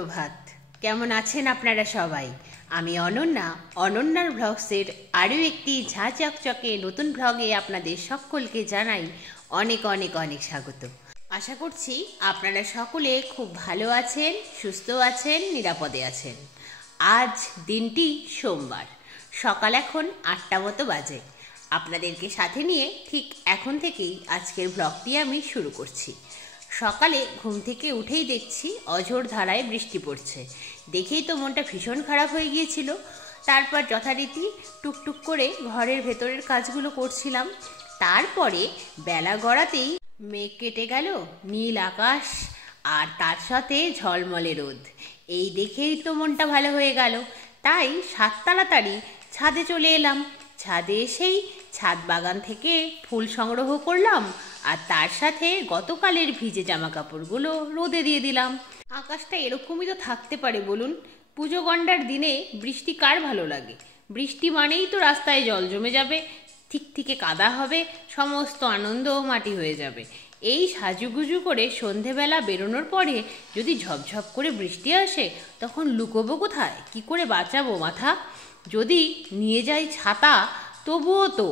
সুপ্রভাত। কেমন আছেন আপনারা সবাই? আমি অনন্যা, অনন্যার ব্লগসের আরও একটি ঝাঁ চকচকে নতুন ব্লগে আপনাদের সকলকে জানাই অনেক অনেক অনেক স্বাগত। আশা করছি আপনারা সকলে খুব ভালো আছেন, সুস্থ আছেন, নিরাপদে আছেন। আজ দিনটি সোমবার, সকাল এখন 8টা মতো বাজে। আপনাদেরকে সাথে নিয়ে ঠিক এখন থেকেই আজকের ব্লগটি আমি শুরু করছি। সকালে ঘুম থেকে উঠেই দেখছি অঝোর ধারায় বৃষ্টি পড়ছে। দেখেই তো মনটা ভীষণ খারাপ হয়ে গিয়েছিল। তারপর যথারীতি টুকটুক করে ঘরের ভেতরের কাজগুলো করছিলাম। তারপরে বেলা গড়াতেই মেঘ কেটে গেল, নীল আকাশ আর তার সাথে ঝলমলে রোদ। এই দেখেই তো মনটা ভালো হয়ে গেল। তাই 7 তাড়াতাড়ি ছাদে চলে এলাম। ছাদে এসেই ছাদ বাগান থেকে ফুল সংগ্রহ করলাম, আর তার সাথে গতকালের ভিজে জামা কাপড়গুলো রোদে দিয়ে দিলাম। আকাশটা এরকমই তো থাকতে পারে বলুন? পুজো গন্ডার দিনে বৃষ্টি কার ভালো লাগে? বৃষ্টি মানেই তো রাস্তায় জল জমে যাবে, ঠিকঠিকে কাদা হবে, সমস্ত আনন্দ মাটি হয়ে যাবে। এই সাজুগুজু করে সন্ধেবেলা বেরোনোর পরে যদি ঝপঝপ করে বৃষ্টি আসে, তখন লুকোবো কোথায়? কি করে বাঁচাবো মাথা? যদি নিয়ে যাই ছাতা, তবুও তো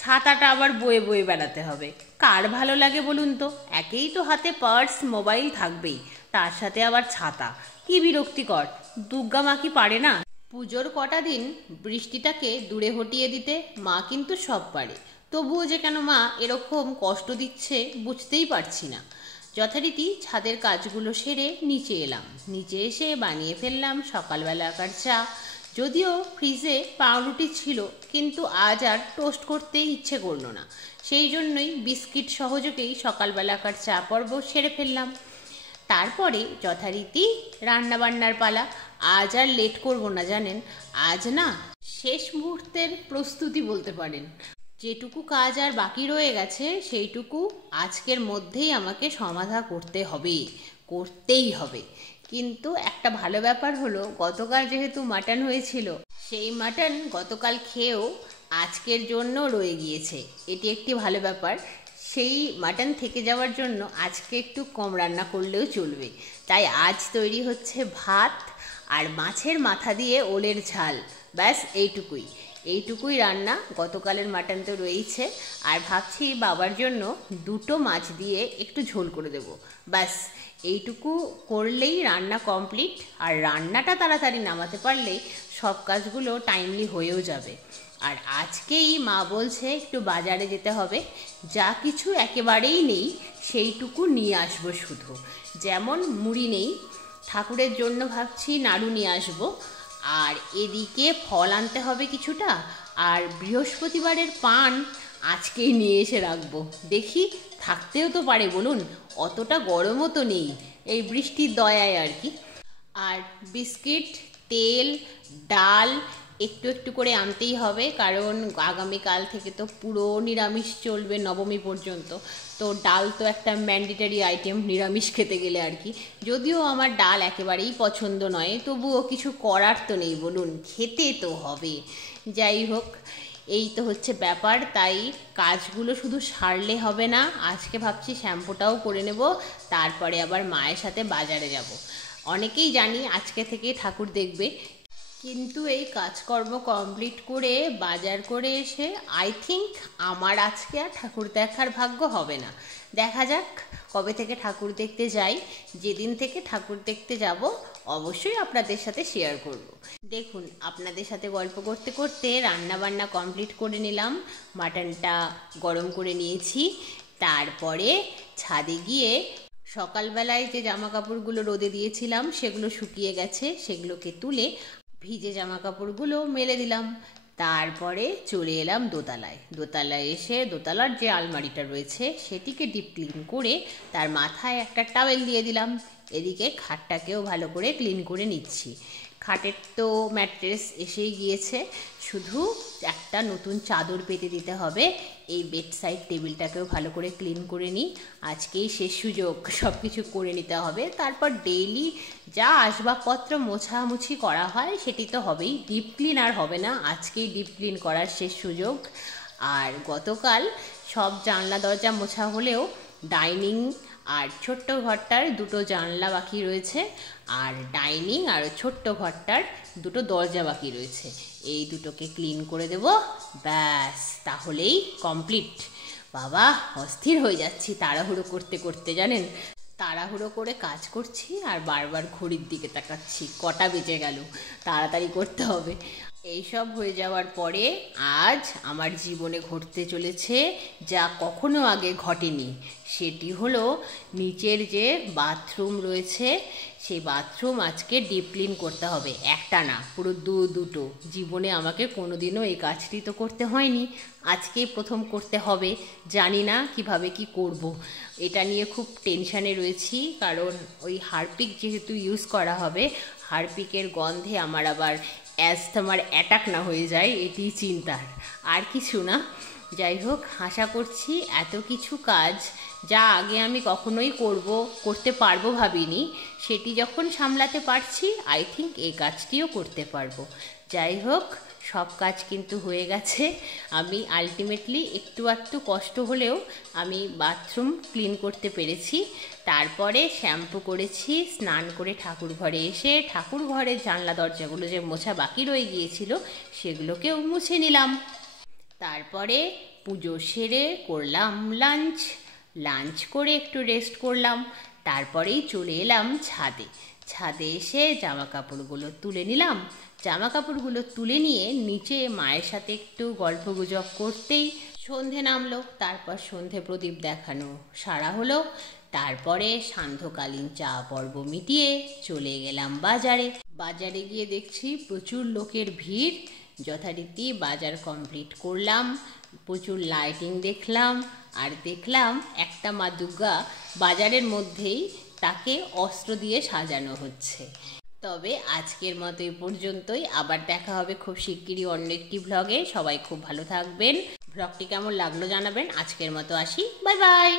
ছাতাটা আবার বয়ে বয়ে বেড়াতে হবে। কার ভালো লাগে বলুন তো? একেই তো হাতে পার্স, মোবাইল থাকবেই, তার সাথে আবার ছাতা। কি বিরক্তিকর! দুর্গা মা কি পারে না পুজোর কটা দিন বৃষ্টিটাকে দূরে হটিয়ে দিতে? মা কিন্তু সব পারে, তবুও যে কেন মা এরকম কষ্ট দিচ্ছে বুঝতেই পারছি না। যথারীতি ছাদের কাজগুলো সেরে নিচে এলাম। নিচে এসে বানিয়ে ফেললাম সকালবেলাকার চা। যদিও ফ্রিজে পাউরুটি ছিল, কিন্তু আজ আর টোস্ট করতে ইচ্ছে করলো না। সেই জন্যই বিস্কিট সহযোগেই সকালবেলাকার চা পর্ব সেরে ফেললাম। তারপরে যথারীতি রান্নাবান্নার পালা। আজ আর লেট করব না জানেন। আজ না শেষ মুহূর্তের প্রস্তুতি বলতে পারেন। যেটুকু কাজ আর বাকি রয়ে গেছে সেইটুকু আজকের মধ্যেই আমাকে সমাধা করতেই হবে। কিন্তু একটা ভালো ব্যাপার হলো, গতকাল যেহেতু মাটন হয়েছিল, সেই মাটন গতকাল খেয়েও আজকের জন্য রয়ে গিয়েছে। এটি একটি ভালো ব্যাপার। সেই মাটন থেকে যাওয়ার জন্য আজকে একটু কম রান্না করলেও চলবে। তাই আজ তৈরি হচ্ছে ভাত আর মাছের মাথা দিয়ে ওলের ঝাল। ব্যাস এইটুকুই রান্না। গতকালের মাটন তো রয়েইছে, আর ভাবছি বাবার জন্য 2টো মাছ দিয়ে একটু ঝোল করে দেব। ব্যাস এইটুকু করলেই রান্না কমপ্লিট। আর রান্নাটা তাড়াতাড়ি নামাতে পারলেই সব কাজগুলো টাইমলি হয়েও যাবে। আর আজকেই মা বলছে একটু বাজারে যেতে হবে। যা কিছু একেবারেই নেই সেইটুকু নিয়ে আসবো শুধু। যেমন মুড়ি নেই, ঠাকুরের জন্য ভাবছি নাড়ু নিয়ে আসবো। আর এদিকে ফল আনতে হবে কিছুটা, আর বৃহস্পতিবারের পান আজকেই নিয়ে এসে রাখবো। দেখি থাকতেও তো পারে বলুন, অতটা গরমও তো নেই, এই বৃষ্টির দয়ায় আর কি। আর বিস্কিট, তেল, ডাল একটু একটু করে আনতেই হবে, কারণ আগামীকাল থেকে তো পুরো নিরামিষ চলবে নবমী পর্যন্ত। তো ডাল তো একটা ম্যান্ডেটরি আইটেম নিরামিষ খেতে গেলে আর কি। যদিও আমার ডাল একেবারেই পছন্দ নয়, তবুও কিছু করার তো নেই বলুন, খেতে তো হবে। যাই হোক, এই তো হচ্ছে ব্যাপার। তাই কাজগুলো শুধু সারলে হবে না, আজকে ভাবছি শ্যাম্পুটাও করে নেব। তারপরে আবার মায়ের সাথে বাজারে যাব। অনেকেই জানি আজকে থেকে ঠাকুর দেখবে, কিন্তু এই কাজকর্ম কমপ্লিট করে বাজার করে এসে আই থিঙ্ক আমার আজকে আর ঠাকুর দেখার ভাগ্য হবে না। দেখা যাক কবে থেকে ঠাকুর দেখতে যাই। যেদিন থেকে ঠাকুর দেখতে যাব অবশ্যই আপনাদের সাথে শেয়ার করব। দেখুন, আপনাদের সাথে গল্প করতে করতে রান্নাবান্না কমপ্লিট করে নিলাম। মাটনটা গরম করে নিয়েছি। তারপরে ছাদে গিয়ে সকালবেলায় যে জামা কাপড়গুলো রোদে দিয়েছিলাম সেগুলো শুকিয়ে গেছে, সেগুলোকে তুলে ভিজে জামা কাপড়গুলো মেলে দিলাম। তারপরে চলে এলাম দোতলায় এসে দোতলার যে আলমারিটা রয়েছে সেটিকে ডিপ ক্লিন করে তার মাথায় একটা টাওয়েল দিয়ে দিলাম। এদিকে খাটটাকেও ভালো করে ক্লিন করে নিচ্ছি। খাটের তো ম্যাট্রেস এসেই গিয়েছে, শুধু একটা নতুন চাদর পেতে দিতে হবে। এই বেড সাইড টেবিলটাকেও ভালো করে ক্লিন করে নিই। আজকেই শেষ সুযোগ, সব কিছু করে নিতে হবে। তারপর ডেইলি যা আসবাবপত্র মোছামুছি করা হয় সেটি তো হবেই, ডিপ ক্লিন আর হবে না। আজকেই ডিপ ক্লিন করার শেষ সুযোগ। আর গতকাল সব জানলা দরজা মোছা হলেও ডাইনিং আর ছোট্ট ঘরটার দুটো জানলা বাকি রয়েছে, আর ডাইনিং আর ছোট্ট ঘরটার দুটো দরজা বাকি রয়েছে। এই দুটোকে ক্লিন করে দেব, ব্যাস তাহলেই কমপ্লিট। বাবা অস্থির হয়ে যাচ্ছি তাড়াহুড়ো করতে করতে, জানেন, তাড়াহুড়ো করে কাজ করছি আর বারবার ঘড়ির দিকে তাকাচ্ছি, কটা বেজে গেল, তাড়াতাড়ি করতে হবে। এইসব হয়ে যাওয়ার পরে আজ আমার জীবনে ঘটতে চলেছে যা কখনো আগে ঘটেনি। সেটি হলো নিচের যে বাথরুম রয়েছে সেই বাথরুম আজকে ডিপ ক্লিন করতে হবে, একটা না পুরো দুটো। জীবনে আমাকে কোনোদিনও এই কাজটি তো করতে হয়নি, আজকেই প্রথম করতে হবে। জানি না কিভাবে কি করব, এটা নিয়ে খুব টেনশানে রয়েছি, কারণ ওই হারপিক যেহেতু ইউজ করা হবে, হারপিকের গন্ধে আমার আবার অ্যাজমার অ্যাটাক না হয়ে যায়, এটি চিন্তার, আর কিছু না। যাই হোক, আশা করছি এত কিছু কাজ যা আগে আমি কখনোই করতে পারবো ভাবিনি, সেটি যখন সামলাতে পারছি আই থিঙ্ক এই কাজটিও করতে পারবো। যাই হোক, সব কাজ কিন্তু হয়ে গেছে। আমি আলটিমেটলি একটু কষ্ট হলেও আমি বাথরুম ক্লিন করতে পেরেছি। তারপরে শ্যাম্পু করেছি, স্নান করে ঠাকুর ঘরে এসে ঠাকুর ঘরের জানলা দরজাগুলো যে মোছা বাকি রয়ে গিয়েছিল সেগুলোকেও মুছে নিলাম। তারপরে পুজো সেরে করলাম লাঞ্চ করে একটু রেস্ট করলাম। তারপরেই চলে এলাম ছাদে এসে জামা কাপড়গুলো তুলে নিলাম। জামা কাপড়গুলো তুলে নিয়ে নিচে মায়ের সাথে একটু গল্পগুজব করতেই সন্ধে নামলো। তারপর সন্ধে প্রদীপ দেখানো সারা হলো। তারপরে সান্ধ্যকালীন চা পর্ব মিটিয়ে চলে গেলাম বাজারে গিয়ে দেখছি প্রচুর লোকের ভিড়। যথারীতি বাজার কমপ্লিট করলাম, প্রচুর লাইটিং দেখলাম, আর দেখলাম একটা মা দুর্গা বাজারের মধ্যেই, তাকে অস্ত্র দিয়ে সাজানো হচ্ছে। তবে আজকের মতো এই পর্যন্তই, আবার দেখা হবে খুব শিগগিরই অন্য একটি ভ্লগে। সবাই খুব ভালো থাকবেন, ভ্লগটি কেমন লাগলো জানাবেন। আজকের মতো আসি, বাই বাই।